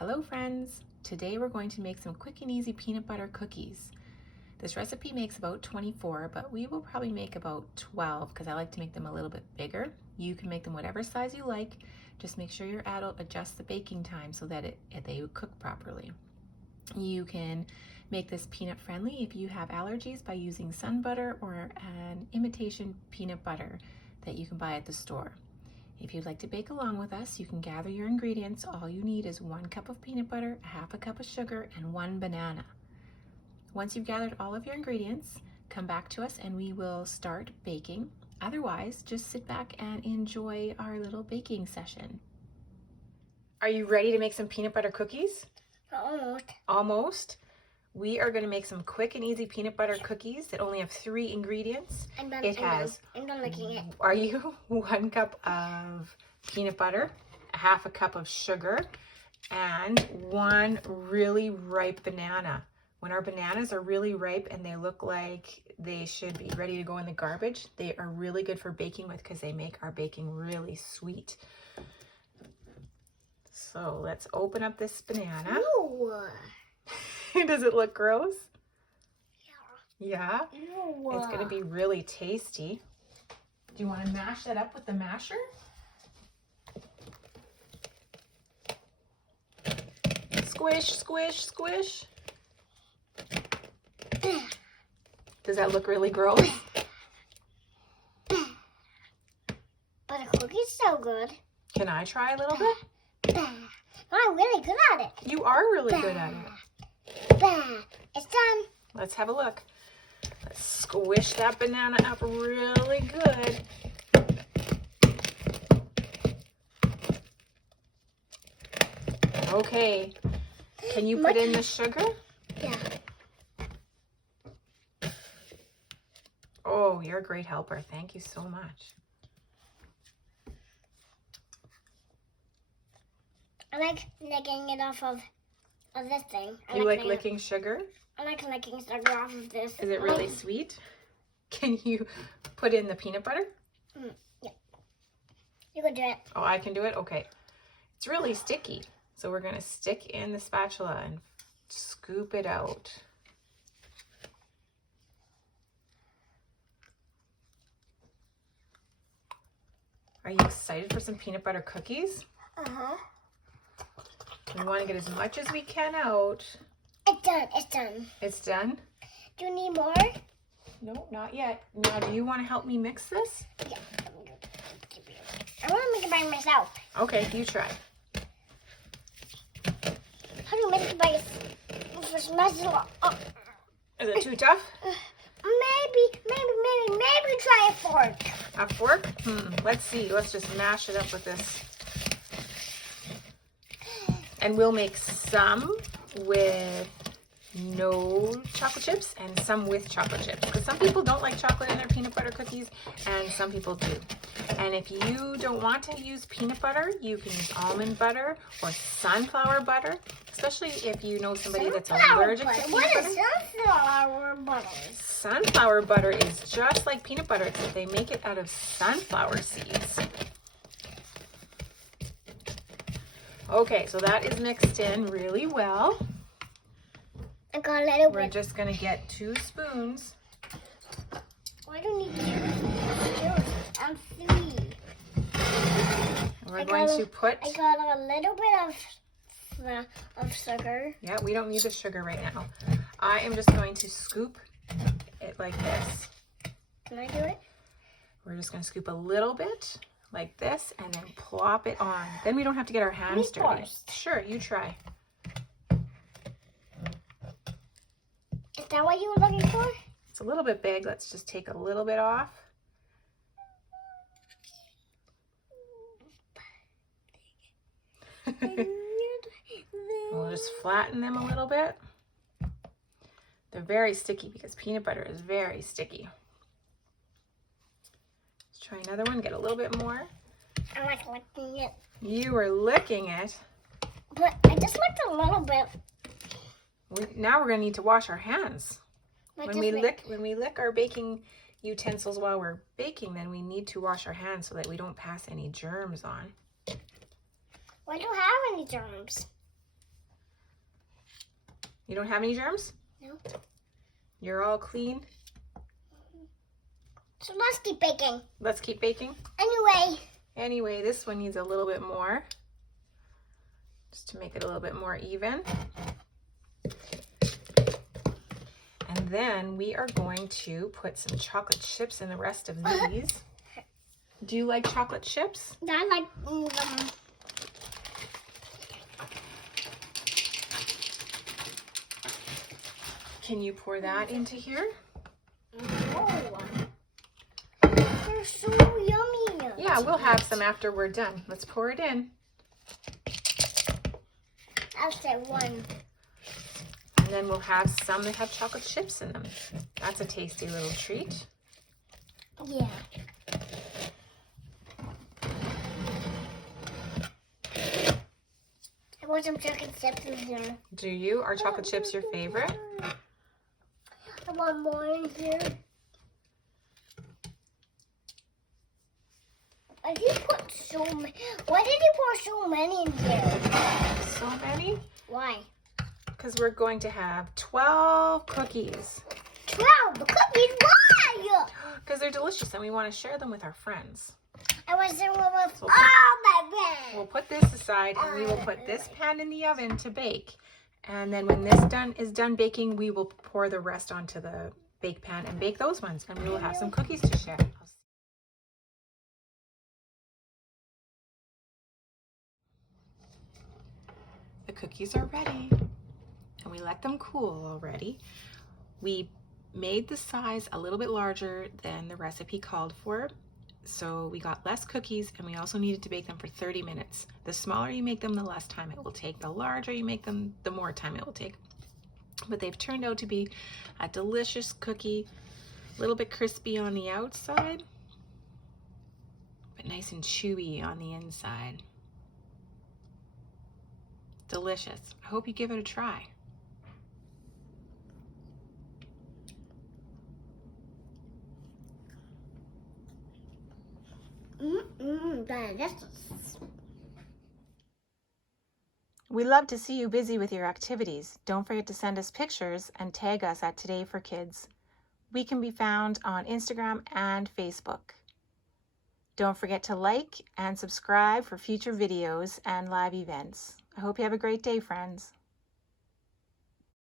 Hello friends! Today we're going to make some quick and easy peanut butter cookies. This recipe makes about 24, but we will probably make about 12 because I like to make them a little bit bigger. You can make them whatever size you like. Just make sure your adult adjusts the baking time so that they cook properly. You can make this peanut friendly if you have allergies by using sun butter or an imitation peanut butter that you can buy at the store. If you'd like to bake along with us, you can gather your ingredients. All you need is 1 cup of peanut butter, half a cup of sugar, and 1 banana. Once you've gathered all of your ingredients, come back to us and we will start baking. Otherwise, just sit back and enjoy our little baking session. Are you ready to make some peanut butter cookies? Almost. Almost. We are going to make some quick and easy peanut butter cookies that only have 3 ingredients. I'm done licking it. Are you? 1 cup of peanut butter, half a cup of sugar, and 1 really ripe banana. When our bananas are really ripe and they look like they should be ready to go in the garbage, they are really good for baking with because they make our baking really sweet. So let's open up this banana. Ooh. Does it look gross? Yeah. Yeah? Ew. It's going to be really tasty. Do you want to mash that up with the masher? Squish, squish, squish. Does that look really gross? But the cookie's so good. Can I try a little bit? I'm really good at it. You are really good at it. It's done. Let's have a look. Let's squish that banana up really good. Okay. Can you put in the sugar? Yeah. Oh, you're a great helper. Thank you so much. I like licking it off of this thing. You like licking sugar? I like licking sugar off of this. Is it really sweet? Can you put in the peanut butter? Yeah. You can do it. Oh, I can do it? Okay. It's really sticky. So we're going to stick in the spatula and scoop it out. Are you excited for some peanut butter cookies? Uh-huh. We want to get as much as we can out. It's done. It's done. It's done? Do you need more? No, not yet. Now, do you want to help me mix this? Yeah. I want to make it by myself. Okay, you try. How do you make it by yourself? Is it too tough? Maybe try a fork. A fork? Let's see. Let's just mash it up with this. And we'll make some with no chocolate chips and some with chocolate chips. Because some people don't like chocolate in their peanut butter cookies and some people do. And if you don't want to use peanut butter, you can use almond butter or sunflower butter. Especially if you know somebody that's allergic to peanut butter. What is sunflower butter? Sunflower butter is just like peanut butter, except they make it out of sunflower seeds. Okay, so that is mixed in really well. I got a little bit. We're just going to get 2 spoons. I don't need 2. I'm 3. We're going to put... I got a little bit of sugar. Yeah, we don't need the sugar right now. I am just going to scoop it like this. Can I do it? We're just going to scoop a little bit like this and then plop it on. Then we don't have to get our hands dirty. Sure, you try. Is that what you were looking for? It's a little bit big. Let's just take a little bit off. We'll just flatten them a little bit. They're very sticky because peanut butter is very sticky. Let's try another one, get a little bit more. I like licking it. You were licking it. But I just licked a little bit. Now we're going to need to wash our hands. When we lick our baking utensils while we're baking, then we need to wash our hands so that we don't pass any germs on. I don't have any germs. You don't have any germs? No. You're all clean? So let's keep baking. Let's keep baking? Anyway, this one needs a little bit more, just to make it a little bit more even. And then we are going to put some chocolate chips in the rest of these. Do you like chocolate chips? I like them. Can you pour that into here? Oh. They're so yummy. Yeah, we'll have some after we're done. Let's pour it in. I'll say one. And then we'll have some that have chocolate chips in them. That's a tasty little treat. Yeah. I want some chocolate chips in here. Do you? Are chocolate chips your favorite? I want more in here. Why did he put so many? Why did he pour so many in here? So many? Why? Because we're going to have 12 cookies. 12 cookies? Why? Because they're delicious and we want to share them with our friends. I want some with So all my friends. we'll put this aside and we will put this pan in the oven to bake. And then when this is done baking, we will pour the rest onto the bake pan and bake those ones. And we will have some cookies to share. The cookies are ready. And we let them cool already. We made the size a little bit larger than the recipe called for. So we got less cookies and we also needed to bake them for 30 minutes. The smaller you make them, the less time it will take. The larger you make them, the more time it will take. But they've turned out to be a delicious cookie, a little bit crispy on the outside, but nice and chewy on the inside. Delicious. I hope you give it a try. We love to see you busy with your activities. Don't forget to send us pictures and tag us at Today for Kids. We can be found on Instagram and Facebook. Don't forget to like and subscribe for future videos and live events. I hope you have a great day, friends.